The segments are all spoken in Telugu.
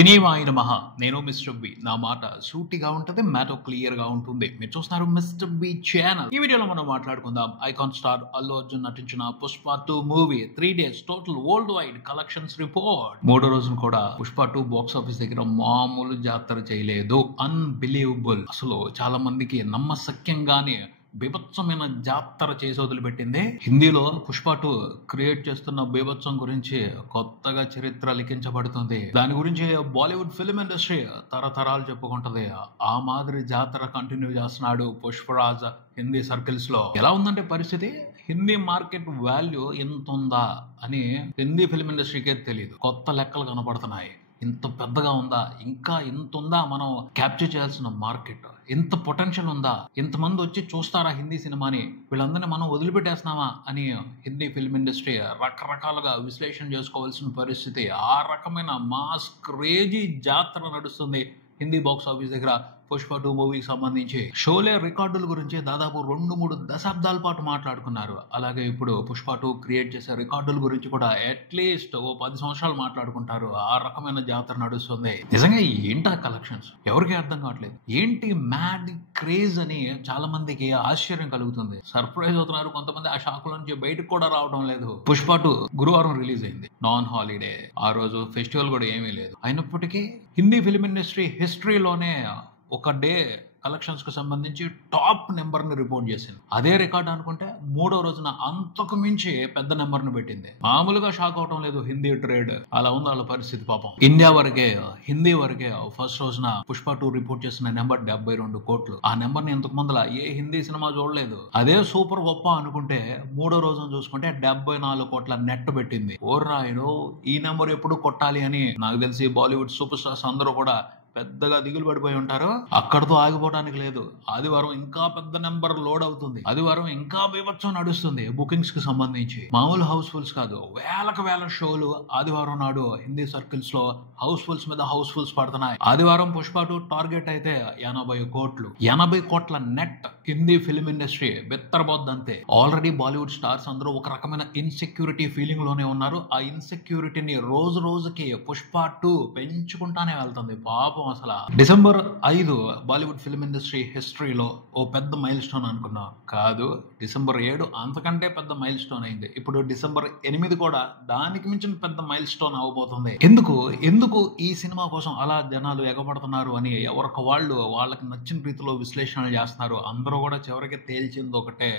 సినిమాయి నమః. నేను మిస్టర్ బి. నా మాట సూటిగా ఉంటది, మ్యాటర్ క్లియర్ గా ఉంటుంది. మీరు చూస్తున్నారు మిస్టర్ బి ఛానల్. ఈ వీడియోలో మనం మాట్లాడుకుందాం ఐకాన్ స్టార్ అల్లు అర్జున్ నటించిన Pushpa 2 movie 3 days total world wide collections report. మూడో రోజున కూడా పుష్ప 2 బాక్స్ ఆఫీస్ దగ్గర మామూలు జాతర చేయలేదు. అన్బిలీవబుల్. అసలు చాలా మందికి నమ్మశక్యంగానే బీభత్సమైన జాతర చేసి వదిలిపెట్టింది. హిందీలో పుష్ప 2 క్రియేట్ చేస్తున్న బీభత్సం గురించి కొత్తగా చరిత్ర లిఖించబడుతుంది. దాని గురించి బాలీవుడ్ ఫిల్మ్ ఇండస్ట్రీ తరతరాలు చెప్పుకుంటది. ఆ మాదిరి జాతర కంటిన్యూ చేస్తున్నాడు పుష్పరాజ్ హిందీ సర్కిల్స్ లో. ఎలా ఉందంటే పరిస్థితి, హిందీ మార్కెట్ వాల్యూ ఎంత ఉందా అని హిందీ ఫిల్మ్ ఇండస్ట్రీకే తెలియదు. కొత్త లెక్కలు కనపడుతున్నాయి. ఇంత పెద్దగా ఉందా, ఇంకా ఇంత ఉందా మనం క్యాప్చర్ చేయాల్సిన మార్కెట్, ఇంత పొటెన్షియల్ ఉందా, ఇంతమంది వచ్చి చూస్తారా హిందీ సినిమాని, వీళ్ళందరినీ మనం వదిలిపెట్టేస్తున్నామా అని హిందీ ఫిల్మ్ ఇండస్ట్రీ రకరకాలుగా విశ్లేషణ చేసుకోవాల్సిన పరిస్థితి. ఆ రకమైన మాస్ క్రేజీ జాతర నడుస్తుంది హిందీ బాక్స్ ఆఫీస్ దగ్గర పుష్ప 2 మూవీకి సంబంధించి. షోలే రికార్డుల గురించి దాదాపు 2-3 దశాబ్దాల పాటు మాట్లాడుకున్నారు. అలాగే ఇప్పుడు పుష్ప 2 క్రియేట్ చేసే రికార్డుల గురించి కూడా అట్లీస్ట్ 10 సంవత్సరాలు మాట్లాడుకుంటారు. ఆ రకమైన జాతర నడుస్తుంది. నిజంగా ఏంటా కలెక్షన్స్ ఎవరికి అర్థం కావట్లేదు. ఏంటి మ్యాడ్ క్రేజ్ అని చాలా మందికి ఆశ్చర్యం కలుగుతుంది. సర్ప్రైజ్ అవుతున్నారు కొంతమంది. ఆ షాక్ నుంచి బయటకు కూడా రావడం లేదు. పుష్ప 2 గురువారం రిలీజ్ అయింది. Non holiday. ఆ రోజు ఫెస్టివల్ కూడా ఏమీ లేదు. అయినప్పటికీ హిందీ ఫిల్మ్ ఇండస్ట్రీ హిస్టరీలోనే ఒక డే కలెక్షన్స్ కు సంబంధించి టాప్ నెంబర్ ని రిపోర్ట్ చేసింది. అదే రికార్డ్ అనుకుంటే మూడో రోజున అంతకు మించి పెద్ద నెంబర్ ని పెట్టింది. మామూలుగా షాక్ అవటం లేదు హిందీ ట్రేడ్. అలా ఉంది వాళ్ళ పరిస్థితి పాపం. ఇండియా వరకే, హిందీ వరకే ఫస్ట్ రోజున పుష్ప 2 రిపోర్ట్ చేసిన నెంబర్ 72 కోట్లు. ఆ నెంబర్ ని ఇంతకు ముందులా ఏ హిందీ సినిమా చూడలేదు. అదే సూపర్ గొప్ప అనుకుంటే మూడో రోజున చూసుకుంటే 74 కోట్ల నెట్ పెట్టింది. ఓ రాయుడు, ఈ నెంబర్ ఎప్పుడు కొట్టాలి అని నాకు తెలిసి బాలీవుడ్ సూపర్ స్టార్స్ అందరూ కూడా పెద్దగా దిగులు పడిపోయి ఉంటారు. అక్కడతో ఆగిపోవడానికి లేదు. ఆదివారం ఇంకా పెద్ద నెంబర్ లోడ్ అవుతుంది. ఆదివారం ఇంకా బీభత్సం నడుస్తుంది బుకింగ్స్ కి సంబంధించి. మామూలు హౌస్ఫుల్స్ కాదు, వేలకు వేల షోలు ఆదివారం నాడు హిందీ సర్కిల్స్ లో హౌస్ఫుల్స్ మీద హౌస్ఫుల్స్ పడుతున్నాయి. ఆదివారం పుష్ప 2 టార్గెట్ అయితే 80 కోట్లు. 80 కోట్ల నెట్. హిందీ ఫిల్మ్ ఇండస్ట్రీ బెత్తరబోద్దంతే. ఆల్రెడీ బాలీవుడ్ స్టార్స్ అందరూ ఒక రకమైన ఇన్సెక్యూరిటీ ఫీలింగ్ లోనే ఉన్నారు. ఆ ఇన్సెక్యూరిటీని రోజు రోజుకి పుష్ప 2 పెంచుకుంటానే వెళ్తుంది పాపం. అసలు డిసెంబర్ 5 బాలీవుడ్ ఫిల్మ్ ఇండస్ట్రీ హిస్టరీలో ఓ పెద్ద మైల్ స్టోన్ అనుకున్నా. కాదు, డిసెంబర్ 7 అంతకంటే పెద్ద మైల్ స్టోన్ అయింది. ఇప్పుడు డిసెంబర్ 8 కూడా దానికి మించిన పెద్ద మైల్ స్టోన్ అవబోతుంది. ఎందుకు ఈ సినిమా కోసం అలా జనాలు ఎగబడుతున్నారు అని ఎవరికి వాళ్ళకి నచ్చిన రీతిలో విశ్లేషణలు చేస్తున్నారు. అందరూ కూడా చివరికి తేల్చింది ఒకటే,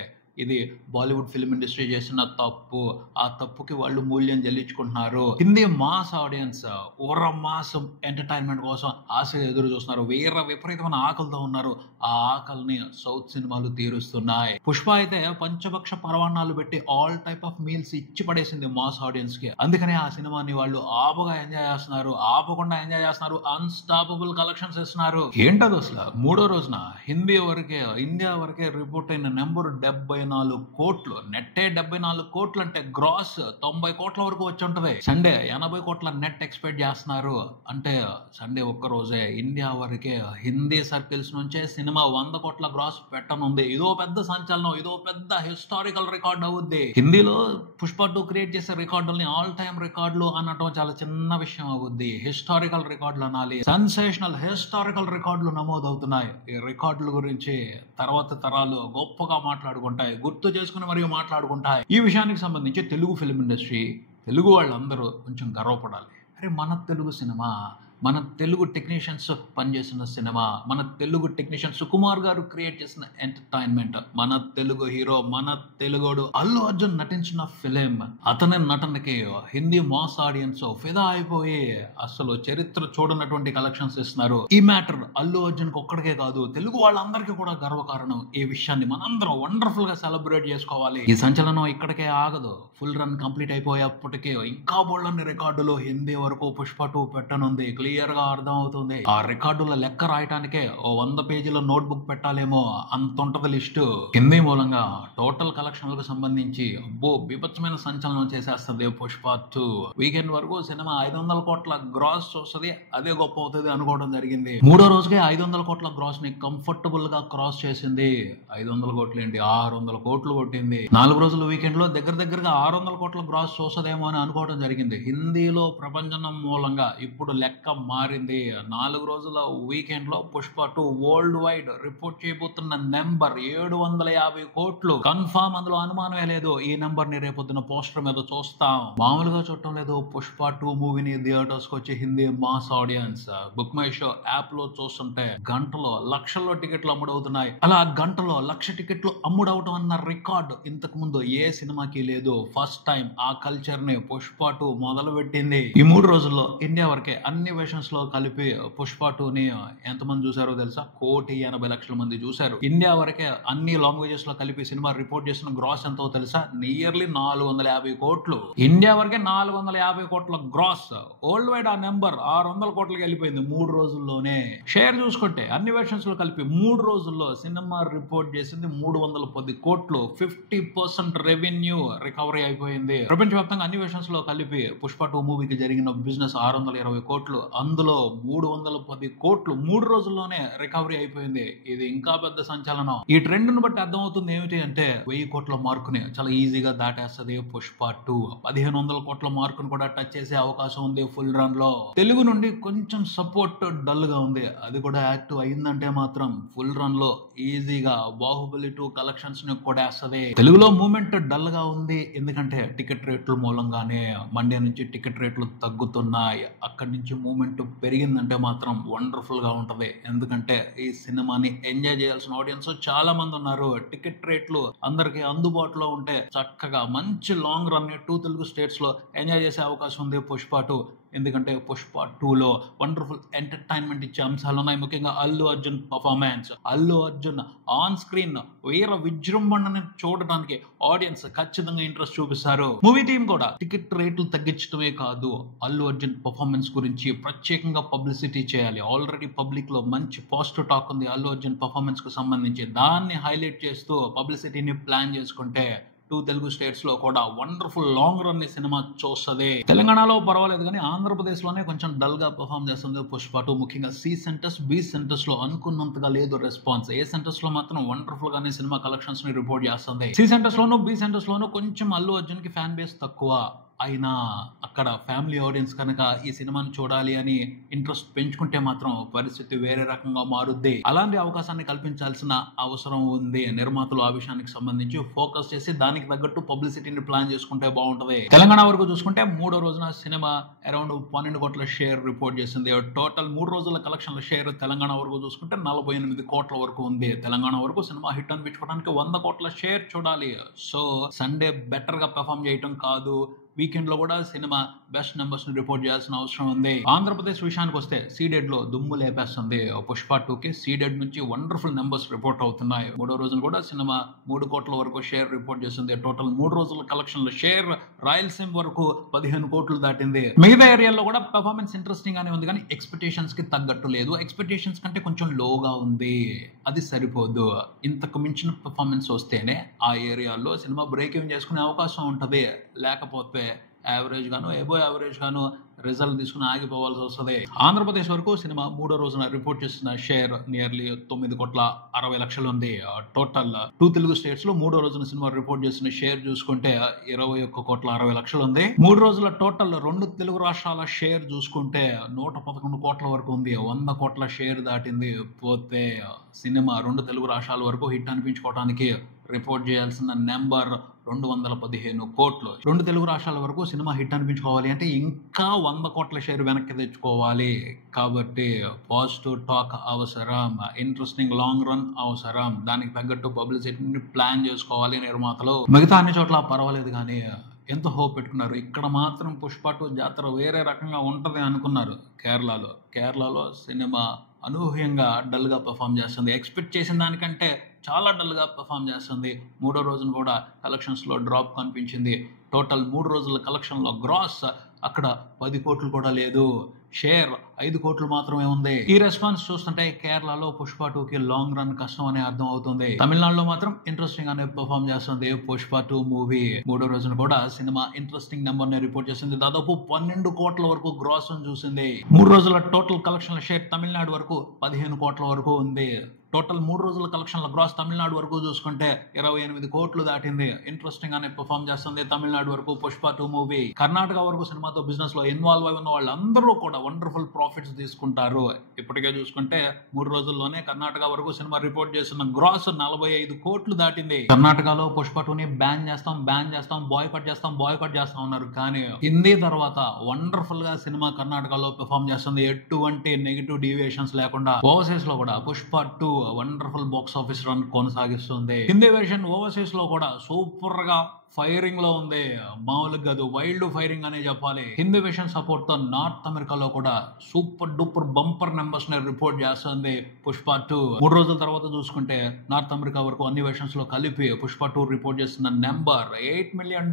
ఇది బాలీవుడ్ ఫిల్మ్ ఇండస్ట్రీ చేసిన తప్పు. ఆ తప్పుకి వాళ్ళు మూల్యం చెల్లించుకుంటున్నారు. హిందీ మాస్ ఆడియన్స్ ఓర మాస్ ఎంటర్టైన్మెంట్ కోసం ఆశగా ఎదురు చూస్తున్నారు. విపరీతమైన ఆకలితో ఉన్నారు. ఆ ఆకలిని సౌత్ సినిమాలు తీరుస్తున్నాయి. పుష్ప అయితే పంచభక్ష పరవాణాలు పెట్టి ఆల్ టైప్ ఆఫ్ మీల్స్ ఇచ్చి పడేసింది మాస్ ఆడియన్స్ కి. అందుకనే ఆ సినిమాని వాళ్ళు ఆపకుండా ఎంజాయ్ చేస్తున్నారు. అన్స్టాపబుల్ కలెక్షన్స్ ఇస్తున్నారు. ఏంటది అసలు మూడో రోజున ఇండియా వరకే రిపోర్ట్ అయిన నెంబర్ 74 కోట్లు. నెట్టే 74 కోట్లు అంటే గ్రాస్ 90 కోట్ల వరకు వచ్చి ఉంటది. సండే 80 కోట్ల నెట్ ఎక్స్పెక్ట్ చేస్తున్నారు. అంటే సండే ఒక్క రోజే ఇండియా వరకే హిందీ సర్కిల్స్ నుంచే సినిమా 100 కోట్ల గ్రాస్ పెట్టనుంది. ఇదో పెద్ద సంచలనం, ఇదో పెద్ద హిస్టారికల్ రికార్డ్ అవుద్ది. హిందీలో పుష్ప 2 క్రియేట్ చేసే రికార్డుల్ని ఆల్ టైమ్ రికార్డులు అనటం చాలా చిన్న విషయం అవుద్ది. హిస్టారికల్ రికార్డులు అనాలి. సెన్సేషనల్ హిస్టారికల్ రికార్డులు నమోదవుతున్నాయి. ఈ రికార్డుల గురించి తర్వాత తరాలు గొప్పగా మాట్లాడుకుంటాయి, గుర్తు చేసుకుని మరియు మాట్లాడుకుంటాయి. ఈ విషయానికి సంబంధించి తెలుగు ఫిల్మ్ ఇండస్ట్రీ, తెలుగు వాళ్ళందరూ కొంచెం గర్వపడాలి. అరే, మన తెలుగు సినిమా, మన తెలుగు టెక్నీషియన్స్ పనిచేసిన సినిమా, మన తెలుగు టెక్నీషియన్ సుకుమార్ గారు క్రియేట్ చేసిన ఎంటర్టైన్మెంట్, మన తెలుగు హీరో, మన తెలుగోడు అల్లు అర్జున్ నటించిన ఫిలిం, అతని నటనకి హిందీ మాస్ ఆడియన్స్ ఫిదా అయిపోయి అసలు చరిత్ర చూడనటువంటి కలెక్షన్స్ ఇస్తున్నారు. ఈ మ్యాటర్ అల్లు అర్జున్ ఒక్కడికే కాదు, తెలుగు వాళ్ళందరికీ కూడా గర్వకారణం. ఈ విషయాన్ని మనందరం వండర్ఫుల్ గా సెలబ్రేట్ చేసుకోవాలి. ఈ సంచలనం ఇక్కడికే ఆగదు. ఫుల్ రన్ కంప్లీట్ అయిపోయేప్పటికీ ఇంకా బోళ్ళన్ని రికార్డులు హిందీ వరకు పుష్ప 2 పెట్టనుంది. క్లియర్ గా అర్థం అవుతుంది. ఆ రికార్డుల లెక్క రాయటానికే 100 పేజీల నోట్ బుక్ పెట్టాలేమో అంత ఉంటది లిస్టు. హిందీ మూలంగా టోటల్ కలెక్షన్లకు సంబంధించి బీభత్సమైన సంచలనం చేసేస్తుంది పుష్ప 2. వీకెండ్ వరకు సినిమా 500 కోట్ల గ్రాస్ చూస్తుంది. అదే గొప్ప అవుతుంది అనుకోవడం జరిగింది. మూడో రోజుకే 500 కోట్ల గ్రాస్ ని కంఫర్టబుల్ గా క్రాస్ చేసింది. 500 కోట్లు ఏంటి, 600 కోట్లు కొట్టింది. 4 రోజుల వీకెండ్ లో దగ్గరగా 600 కోట్ల గ్రాస్ చూస్తుందేమో అని అనుకోవడం జరిగింది. హిందీలో ప్రపంచం మూలంగా ఇప్పుడు లెక్క మారింది. 4 రోజుల వీకెండ్ లో పుష్ప 2 వరల్డ్ వైడ్ రిపోర్ట్ చేయబోతున్న నెంబర్ 750 కోట్లు కన్ఫర్మ్. అందులో అనుమానమే లేదు. ఈ నెంబర్ ని రేపొద్దున పోస్టర్ మీద చూస్తాం. మామూలుగా చూడటం లేదు. పుష్ప 2 మూవీని థియేటర్స్ కి వచ్చి Hindi mass audience book my show app లో చూస్తుంటే గంటలో లక్షల్లో టికెట్లు అమ్ముడవుతున్నాయి. అలా గంటలో 1,00,000 టికెట్లు అమ్ముడవటం అన్న రికార్డు ఇంతకు ముందు ఏ సినిమాకి లేదు. ఫస్ట్ టైం ఆ కల్చర్ ని పుష్ప 2 మొదలు పెట్టింది. ఈ 3 రోజుల్లో ఇండియా వరకే అన్ని వెర్షన్స్ లో కలిపి పుష్ప 2 ని ఎంతమంది చూసారో తెలుసా? 1,80,00,000 మంది చూసారు. ఇండియా వరకే అన్ని లాంగ్వేజెస్ లో కలిపి సినిమా రిపోర్ట్ చేసిన గ్రాస్ ఎంతో తెలుసా? నియర్లీ 450 కోట్లు. ఇండియా వరకే 450 కోట్ల గ్రాస్. వరల్డ్ వైడ్ ఆ నెంబర్ 600 కోట్లకి వెళ్ళిపోయింది 3 రోజుల్లోనే. షేర్ చూసుకుంటే అన్ని వెర్షన్స్ లో కలిపి 3 రోజుల్లో సినిమా రిపోర్ట్ చేసింది 310 కోట్లు. 50% రెవెన్యూ రికవరీ అయిపోయింది. ప్రపంచవ్యాప్తంగా అన్ని వెర్షన్స్ లో కలిపి పుష్ప 2 మూవీకి జరిగిన బిజినెస్ 620 కోట్లు. అందులో 310 కోట్లు 3 రోజుల్లోనే రికవరీ అయిపోయింది. ఇది ఇంకా పెద్ద సంచలనం. ఈ ట్రెండ్ ను బట్టి అర్థమవుతుంది ఏమిటి అంటే 1000 కోట్ల మార్కుని చాలా ఈజీగా దాటేస్తుంది పుష్ప 2. 1,500 కోట్ల మార్కును కూడా టచ్ చేసే అవకాశం ఉంది ఫుల్ రన్ లో. తెలుగు నుండి కొంచెం సపోర్ట్ డల్ గా ఉంది. అది కూడా యాక్టివ్ అయిందంటే మాత్రం ఫుల్ రన్ లో ఈజీగా బాహుబలి 2 కలెక్షన్స్ ని కొడేస్తుంది. తెలుగులో మూమెంట్ డల్ గా ఉంది. ఎందుకంటే టికెట్ రేట్ల మూలంగానే మండే నుంచి టికెట్ రేట్లు తగ్గుతున్నాయి. అక్కడి నుంచి మూమెంట్ పెరిగిందంటే మాత్రం వండర్ఫుల్ గా ఉంటది. ఎందుకంటే ఈ సినిమాని ఎంజాయ్ చేయాల్సిన ఆడియన్స్ చాలా మంది ఉన్నారు. టికెట్ రేట్లు అందరికి అందుబాటులో ఉంటే చక్కగా మంచి లాంగ్ రన్ 2 తెలుగు స్టేట్స్ లో ఎంజాయ్ చేసే అవకాశం ఉంది పుష్ప 2. ఎందుకంటే పుష్ప 2లో వండర్ఫుల్ ఎంటర్టైన్మెంట్ ఇచ్చే అంశాలు ఉన్నాయి. ముఖ్యంగా Allu Arjun performance. Allu Arjun on screen వీర విజృంభణని చూడడానికి ఆడియన్స్ ఖచ్చితంగా ఇంట్రెస్ట్ చూపిస్తారు. మూవీ టీం కూడా టికెట్ రేట్లు తగ్గించడమే కాదు, అల్లు అర్జున్ పర్ఫార్మెన్స్ గురించి ప్రత్యేకంగా పబ్లిసిటీ చేయాలి. ఆల్రెడీ పబ్లిక్ లో మంచి పాజిటివ్ టాక్ ఉంది అల్లు అర్జున్ పర్ఫార్మెన్స్ కు సంబంధించి. దాన్ని హైలైట్ చేస్తూ పబ్లిసిటీని ప్లాన్ చేసుకుంటే 2 తెలుగు స్టేట్స్ లో కూడా వండర్ఫుల్ లాంగ్ రన్ సినిమా చూస్తుంది. తెలంగాణలో పర్వాలేదు కానీ ఆంధ్రప్రదేశ్ లోనే కొంచెం డల్ గా పర్ఫామ్ చేస్తుంది పుష్ప 2. ముఖ్యంగా సి సెంటర్స్, బి సెంటర్స్ లో అనుకున్నంతగా లేదు రెస్పాన్స్. ఏ సెంటర్స్ లో మాత్రం వండర్ఫుల్ గానే సినిమా కలెక్షన్స్ ని రిపోర్ట్ చేస్తుంది. సి సెంటర్స్ లోను, బి సెంటర్స్ లోను కొంచెం అల్లు అర్జున్ కి ఫ్యాన్ బేస్ తక్కువ అయినా అక్కడ ఫ్యామిలీ ఆడియన్స్ కనుక ఈ సినిమాని చూడాలి అని ఇంట్రెస్ట్ పెంచుకుంటే మాత్రం పరిస్థితి వేరే రకంగా మారుద్ది. అలాంటి అవకాశాన్ని కల్పించాల్సిన అవసరం ఉంది. నిర్మాతలు ఆ విషయానికి సంబంధించి ఫోకస్ చేసి దానికి తగ్గట్టు పబ్లిసిటీని ప్లాన్ చేసుకుంటే బాగుంటది. తెలంగాణ వరకు చూసుకుంటే 3వ రోజున సినిమా అరౌండ్ 12 కోట్ల షేర్ రిపోర్ట్ చేసింది. టోటల్ 3 రోజుల కలెక్షన్ల షేర్ తెలంగాణ వరకు చూసుకుంటే 48 కోట్ల వరకు ఉంది. తెలంగాణ వరకు సినిమా హిట్ అనిపించుకోవడానికి 100 కోట్ల షేర్ చూడాలి. సో సండే బెటర్ గా పెర్ఫామ్ చేయటం కాదు, వీకెండ్ లో కూడా సినిమా బెస్ట్ నెంబర్స్ ని రిపోర్ట్ చేయాల్సిన అవసరం ఉంది. ఆంధ్రప్రదేశ్ విషయానికి వస్తే సీడెడ్ లో దుమ్ము లేపేస్తుంది పుష్ప 2 కి. సీడెడ్ నుంచి వండర్ఫుల్ నెంబర్స్ రిపోర్ట్ అవుతున్నాయి. 3వ రోజున కూడా సినిమా 3 కోట్ల వరకు షేర్ రిపోర్ట్ చేస్తుంది. టోటల్ 3 రోజుల కలెక్షన్ లో షేర్ రాయలసీమ వరకు 15 కోట్లు దాటింది. మిగతా ఏరియాలో కూడా పెర్ఫార్మెన్స్ ఇంట్రెస్టింగ్ గానే ఉంది కానీ ఎక్స్పెక్టేషన్స్ కి తగ్గట్టు లేదు. ఎక్స్పెక్టేషన్స్ కంటే కొంచెం లోగా ఉంది. అది సరిపోదు. ఇంతకు మించిన పెర్ఫార్మెన్స్ వస్తేనే ఆ ఏరియాలో సినిమా బ్రేక్ ఈవెన్ చేసుకునే అవకాశం ఉంటది. లేకపోతే యావరేజ్ గాను ఎబో యావరేజ్ గాను రిజల్ట్ తీసుకుని ఆగిపోవాల్సి వస్తుంది. ఆంధ్రప్రదేశ్ వరకు సినిమా 3వ రోజున రిపోర్ట్ చేసిన షేర్ నియర్లీ 9,60,00,000 ఉంది. టోటల్ 2 తెలుగు స్టేట్స్ లో 3వ రోజున సినిమా రిపోర్ట్ చేసిన షేర్ చూసుకుంటే 21,60,00,000 ఉంది. 3 రోజుల టోటల్ 2 తెలుగు రాష్ట్రాల షేర్ చూసుకుంటే 111 కోట్ల వరకు ఉంది. 100 కోట్ల షేర్ దాటింది. పోతే సినిమా 2 తెలుగు రాష్ట్రాల వరకు హిట్ అనిపించుకోవడానికి రిపోర్ట్ చేయాల్సిన నెంబర్ 215 కోట్లు. 2 తెలుగు రాష్ట్రాల వరకు సినిమా హిట్ అనిపించుకోవాలి అంటే ఇంకా 100 కోట్ల షేర్ వెనక్కి తెచ్చుకోవాలి. కాబట్టి పాజిటివ్ టాక్ అవసరం, ఇంట్రెస్టింగ్ లాంగ్ రన్ అవసరం. దానికి తగ్గట్టు పబ్లిసిటీని ప్లాన్ చేసుకోవాలి నిర్మాతలు. మిగతా అన్ని చోట్ల పర్వాలేదు కానీ ఎంత హోప్ పెట్టుకున్నారు. ఇక్కడ మాత్రం పుష్ప 2 జాతర వేరే రకంగా ఉంటది అనుకున్నారు. కేరళలో సినిమా అనూహ్యంగా డల్ గా పర్ఫామ్ చేస్తుంది. ఎక్స్పెక్ట్ చేసిన దానికంటే చాలా డల్ గా పర్ఫామ్ చేస్తుంది. 3వ రోజున కూడా కలెక్షన్స్ లో డ్రాప్ కనిపించింది. టోటల్ 3 రోజుల కలెక్షన్ లో గ్రాస్ అక్కడ 10 కోట్లు కూడా లేదు. షేర్ 5 కోట్లు మాత్రమే ఉంది. ఈ రెస్పాన్స్ చూస్తుంటే కేరళలో పుష్ప 2కి లాంగ్ రన్ కష్టం అనే అర్థం అవుతుంది. తమిళనాడులో మాత్రం ఇంట్రెస్టింగ్ గానే పర్ఫామ్ చేస్తుంది పుష్ప 2 మూవీ. 3వ రోజున కూడా సినిమా ఇంట్రెస్టింగ్ నెంబర్ ని రిపోర్ట్ చేసింది. దాదాపు 12 కోట్ల వరకు గ్రాస్ చూసింది. 3 రోజుల టోటల్ కలెక్షన్ షేర్ తమిళనాడు వరకు 15 కోట్ల వరకు ఉంది. టోటల్ 3 రోజుల కలెక్షన్ల గ్రాస్ తమిళనాడు వరకు చూసుకుంటే 28 కోట్లు దాటింది. ఇంట్రెస్టింగ్ గానే పర్ఫామ్ చేస్తుంది తమిళనాడు వరకు పుష్ప 2 మూవీ. కర్ణాటక వరకు సినిమా సినిమాతో బిజినెస్ లో ఇన్వాల్వ్ అయి ఉన్న వాళ్ళందరూ కూడా వండర్ఫుల్ ప్రాఫిట్స్ తీసుకుంటారు. ఇప్పటికే చూసుకుంటే 3 రోజుల్లోనే కర్ణాటక వరకు సినిమా రిపోర్ట్ చేసిన గ్రాస్ 45 కోట్లు దాటింది. కర్ణాటకలో పుష్ప 2ని బ్యాన్ చేస్తాం, బాయ్కాట్ చేస్తాం ఉన్నారు. కానీ హిందీ తర్వాత వండర్ఫుల్ గా సినిమా కర్ణాటకలో పెర్ఫామ్ చేస్తుంది. ఎటువంటి నెగిటివ్ డీవియేషన్స్ లేకుండా. ఓవర్సీస్ లో కూడా Pushpa 2 wonderful box office run కొనసాగిస్తుంది. హిందీ వెర్షన్ ఓవర్సీస్ లో కూడా సూపర్ గా ఫైరింగ్ లో ఉంది. మామూలుగా కాదు, వైల్డ్ ఫైరింగ్ అనే చెప్పాలి. హిందీ వెర్షన్ సపోర్ట్ తో నార్త్ అమెరికాలో కూడా సూపర్ డూపర్ బంపర్ నెంబర్స్ ని రిపోర్ట్ చేస్తుంది పుష్ప 2. 3 రోజుల తర్వాత చూసుకుంటే నార్త్ అమెరికా వరకు అన్ని వెర్షన్స్ లో కలిపి పుష్ప 2 రిపోర్ట్ చేస్తున్న number $8 million.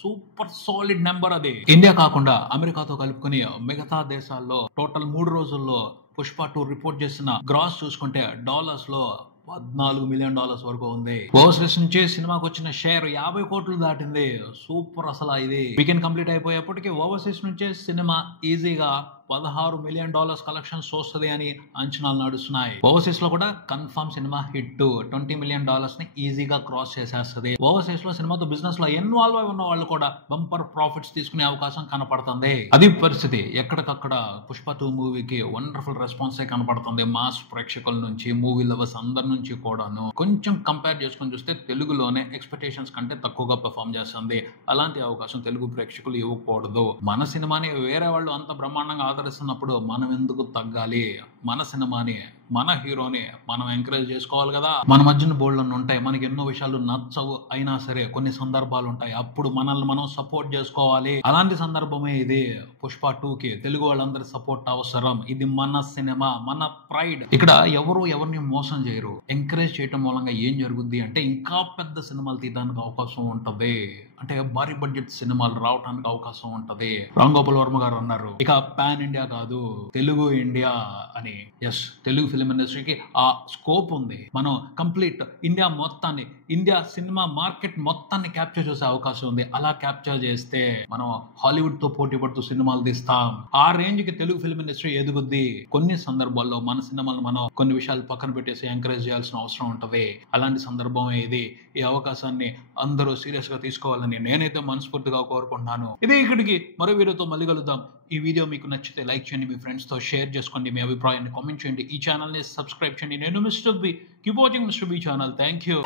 Super solid number అది. ఇండియా కాకుండా అమెరికాతో కలుపుకుని మిగతా దేశాల్లో టోటల్ 3 రోజుల్లో పుష్ప 2 రిపోర్ట్ చేసిన గ్రాస్ చూసుకుంటే డాలర్స్ లో $14 million వరకు ఉంది. ఓవర్సీస్ నుంచి సినిమాకి వచ్చిన షేర్ 50 కోట్లు దాటింది. సూపర్ అసలు ఇది. వీకెండ్ కంప్లీట్ అయిపోయేప్పటికీ ఓవర్సీస్ నుంచే సినిమా ఈజీగా $16 million కలెక్షన్స్ వస్తుంది అని అంచనాలు నడుస్తున్నాయి. ఓవర్సీస్ లో కూడా కన్ఫర్మ్ సినిమా హిట్ $20 million ని ఈజీగా క్రాస్ చేసేస్తుంది. ఓవర్సీస్ లో సినిమాతో బిజినెస్ లో ఇన్వాల్వ్ అయి ఉన్న వాళ్ళు కూడా బంపర్ ప్రాఫిట్స్ తీసుకునే అవకాశం కనపడుతుంది. అది పరిస్థితి. ఎక్కడికక్కడ పుష్ప 2 మూవీకి వండర్ఫుల్ రెస్పాన్స్ కనపడుతుంది. మాస్ ప్రేక్షకుల నుంచి, మూవీ లవర్స్ అందరి నుంచి కూడాను. కొంచెం కంపేర్ చేసుకుని చూస్తే తెలుగులోనే ఎక్స్పెక్టేషన్స్ కంటే తక్కువగా పెర్ఫామ్ చేస్తుంది. అలాంటి అవకాశం తెలుగు ప్రేక్షకులు ఇవ్వకూడదు. మన సినిమాని వేరే వాళ్ళు అంత బ్రహ్మాండంగా ఆదరిస్తున్నప్పుడు మనం ఎందుకు తగ్గాలి? మన సినిమాని, మన హీరోని మనం ఎంకరేజ్ చేసుకోవాలి కదా. మన మధ్యన బోల్డ్ ఉంటాయి, మనకి ఎన్నో విషయాలు నచ్చవు, అయినా సరే కొన్ని సందర్భాలు ఉంటాయి, అప్పుడు మనల్ని మనం సపోర్ట్ చేసుకోవాలి. అలాంటి సందర్భమే ఇది. పుష్ప 2కి తెలుగు వాళ్ళందరి సపోర్ట్ అవసరం. ఇది మన సినిమా, మన ప్రైడ్. ఇక్కడ ఎవరు ఎవరిని మోసం చేయరు. ఎంకరేజ్ చేయటం మూలంగా ఏం జరుగుద్ది అంటే ఇంకా పెద్ద సినిమాలు తీయడానికి అవకాశం ఉంటది. అంటే భారీ బడ్జెట్ సినిమాలు రావడానికి అవకాశం ఉంటది. రామ్ గోపాల్ వర్మ గారు అన్నారు, ఇక పాన్ ఇండియా కాదు తెలుగు ఇండియా అని. ఎస్, తెలుగు ఫిలిం ఇండస్ట్రీకి ఆ స్కోప్ ఉంది. మనం కంప్లీట్ ఇండియా మొత్తాన్ని, ఇండియా సినిమా మార్కెట్ మొత్తాన్ని క్యాప్చర్ చేసే అవకాశం ఉంది. అలా క్యాప్చర్ చేస్తే మనం హాలీవుడ్ తో పోటీ పడుతూ సినిమాలు తీస్తాం. ఆ రేంజ్ కి తెలుగు ఫిలిం ఇండస్ట్రీ ఎదుగుద్ది. కొన్ని సందర్భాల్లో మన సినిమాలు మనం కొన్ని విషయాలు పక్కన పెట్టేసి ఎంకరేజ్ చేయాల్సిన అవసరం ఉంటది. అలాంటి సందర్భమే ఇది. ఈ అవకాశాన్ని అందరూ సీరియస్ గా తీసుకోవాలని నేనైతే మనస్ఫూర్తిగా కోరుకుంటున్నాను. ఇదే ఇక్కడికి మరో వీడియోతో మళ్ళీ కలుద్దాం. ఈ వీడియో మీకు నచ్చితే లైక్ చేయండి, మీ ఫ్రెండ్స్ తో షేర్ చేసుకోండి, మీ అభిప్రాయాన్ని కామెంట్ చేయండి, ఈ ఛానల్ ని సబ్స్క్రైబ్ చేయండి. నేను mister B. Keep watching mister B channel. Thank you.